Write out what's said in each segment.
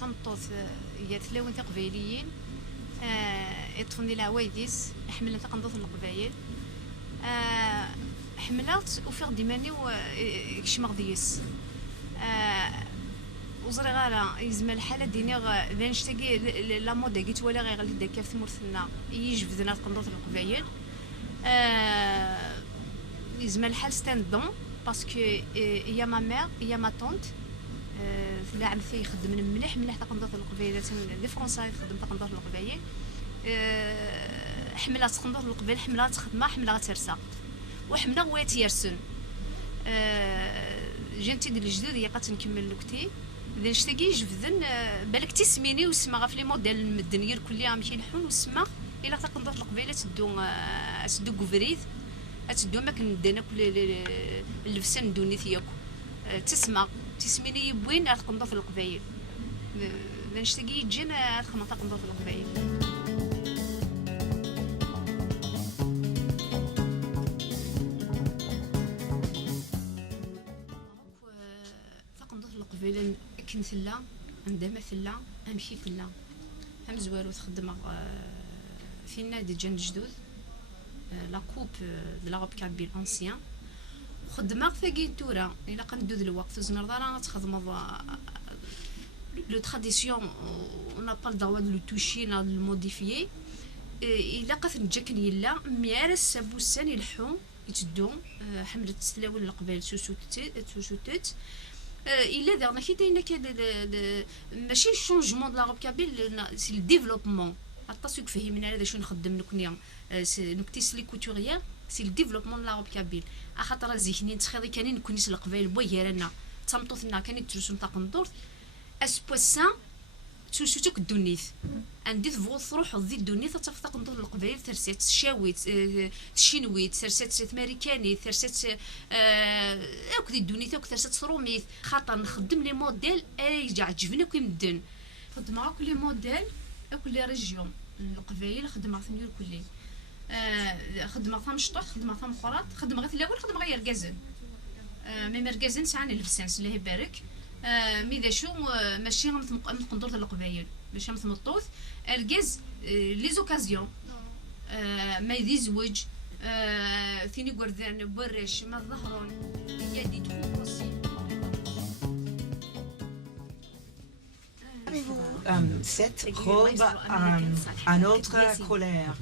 تنطوط هي تلاوين تقبيليين يطفني العوايديس حملة تقنطوط القبايل حملات وفيق ديماني وكشمغ ديس وزري غالا يزمل الحاله ديني بان نشتاقي لا مودا قلت ولا غير اللي داك في مرثنا يجبدنا تقنطوط القبايل يزمل الحال ستاند دون باسكو يا ما مير يا ما طونت لا عم فيه يخدم مليح مليح تقنطوط القبايل لي فرونسا يخدم تقنطوط القبايل حملات تقنطوط القبايل حملات خدمه حمله ترسا وحمله ويت يرسن جنتي ديال الجدود هي قات نكمل لوكتي اذا نشتاقي جبدن بالك تسميني وسما غا في لي موديل المدنيير كلها ماشي الحون وسما الا تقنطوط القبايله تدو كوفريد تدو ما كندنا كل اللبسان دونيت ياكو تسمع تسميني يبوين تقنطوط القبايل اذا نشتاقي تجينا تقنطوط القبايل قبيله كنت ثلا عندما ثلا امشي ثلا هم زوارو تخدم في النادي جن جدود لا كوب دو لاغوب كابيل انسيان خدمه ثقي تورا الا قندوذ الوقت زمر دارا تخدم لو تراديسيون اون با الدوا دو توشي لا موديفيي الا قات نجاكن يلا ميارس سابوسان يلحو يتدو حمله تسلاول القبائل سوسوتت الا درنا كي داينا ماشي الشونجمون د لاغوب كابيل سي الديفلوبمون التصويق فهمنا هذا شنو نخدم نكوني نكتيس لي كوتوريير سي الديفلوبمون د لاغوب كابيل خاطر زيكنين تخيضي كانين نكونيس القبائل بويرانا تمطوثنا كانين ترسم تقندور اسبوسان تشوتك الدنيت عندي تفوت روح ضد الدنيت تفطق نضل القبائل ترسات شاويت تشينويت ترسات امريكاني ترسات اكو الدنيت اكو ترسات روميت خاطر نخدم لي موديل اي عجبنا كي مدن خدم اكو لي موديل اكو لي ريجيون القبائل خدم ثمير كلي خدمه ثم شطح خدمه ثم خرات خدمه غير الاول خدمه غير ركازن مي مركزن ساعه لبسانس الله يبارك ميدا شو ماشي غنقدر القبايل باش نتمطوث الكاز لي زوكازيون ما يزوج ثيني قردان برش ما ظهرون يدي تفوقسي Cette robe a un autre couleur,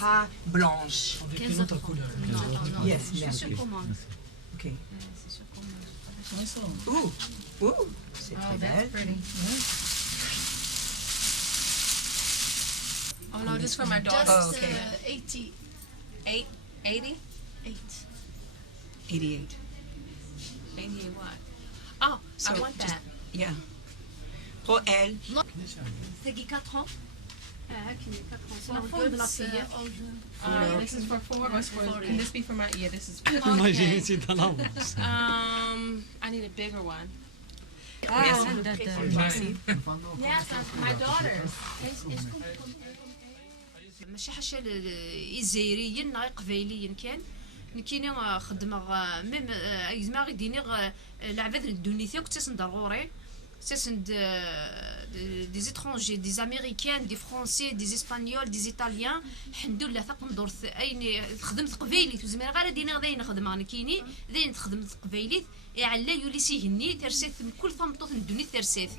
pas blanche. Avec une autre couleur. Non, Yes, je yes. suis commande. Ok. C'est sur commande. Nice one. Ouh, c'est Oh, très that's belle. pretty. Oh no, this is for my daughter. Oh, okay. 80. 80? 88. 88 what? Oh, So I want just- that. Yeah. Pour elle, ثقي 4 ans هاكي 4 ans La la fond de la fille This is for 4 or for, can this be for my, yeah, this is, Moi j'ai okay. essayé d'en avoir. I need a bigger one. Yes, Yes, my daughter's. ماشي حاشا الجزائريين ناغي قبايليين كان كاينين خدمه ميم ايزما غي ديني العباد الدونيثي كنت تسند غوري تسند دي زيترونجي دي امريكان دي فرونسي دي اسبانيول دي ايطاليان الحمد لله تقندر اين خدمت قبايلي وزمير غير ديني غادي نخدم انا كايني داين خدمت قبايلي يعلا يولي سيهني ترسات كل ثمطوط الدنيا ترسات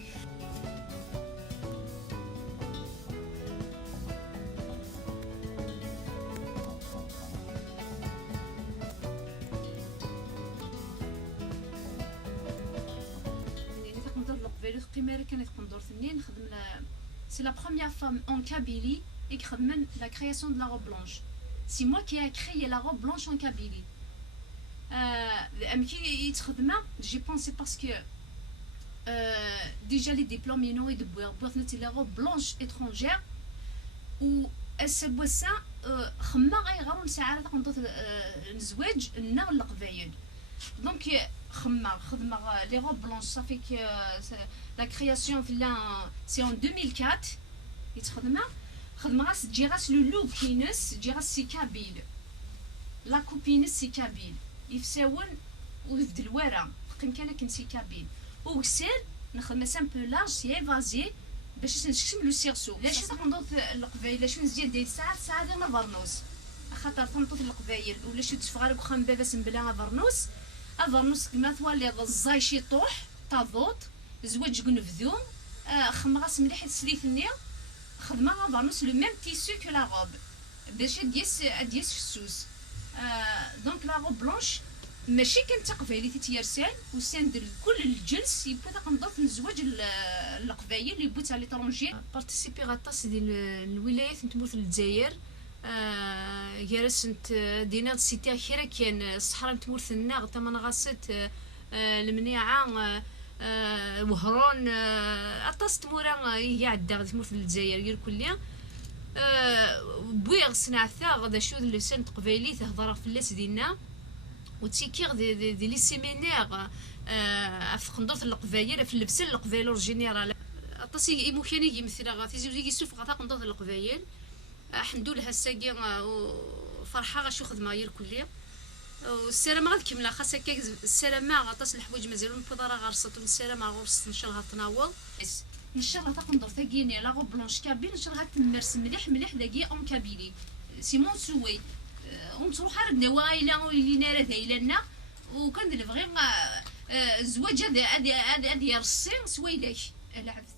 C'est la première femme en Kabylie et qui ramène la création de la robe blanche. C'est moi qui ai créé la robe blanche en Kabylie. J'ai pensé parce que déjà les diplômes et de boire la robe blanche étrangère ou elle boit ça خما غيغاو ساعات تقنطو نزواج النار القبايل دونك خدمه لي روب بلونش صافي لا كرياسيون في سي ان 2004 يتخدمها خدمه راس تجي راس لو لوك كينس تجي راس سي كابيل لا كوبينس سي كابيل يفساون ويفد الورا قيم كان سي كابيل وكسال نخدم سامبل لارج سي فازي باش نشكم لو سيرسو علاش تنضوض القبايل علاش نزيد ديال ساعه ديال فرنوس خاطر تنضوض القبايل ولا شي تفغار وخام بابا سنبلا فرنوس كما توالي الزاي شي طوح تاضوط زواج قنفذوم خمغاس مليح سليثني خدمه فرنوس لو ميم تيسو كو لا روب باش ديس فسوس دونك لا روب بلونش ماشي كان تقبايلي تيرسال وساند كل الجنس يبقى تنضاف للزواج القبايل اللي بوت على ليترونجي بارتيسيبي غطاس ديال الولايات نتموت للجزائر يارسنت دينا سيتي خيرا كان الصحراء نتموت الناغ تما غاسات المنيعه وهران اطاس تمورا هي عدا تموت للجزائر غير كليا بويغ سنعثا غدا شو اللسان تقبايلي تهضر في اللاس ديالنا وتيكيغ دي لي سيمينير في قندوط القبايل في اللبسه القبايل اورجينيرال اطاسي ايموكاني يمثل تيزوجي يسوف غا قندوط القبايل حندو لها الساقي فرحه غاشو خدمه هي الكليه والسلامه غتكمل خاصها كاع السلامه غطاس الحوايج مازالو نبضرا غارصت السلامه غورست ان شاء الله تناول ان شاء الله تقندر ثاقيني لا غو بلونش كابين ان شاء الله غتمارس مليح داكي اون كابيلي سيمون سوي ونتروح عندنا وايله ولينا راه دايلنا وكان نبغي الزواج هذا يرسي سويلاك العبث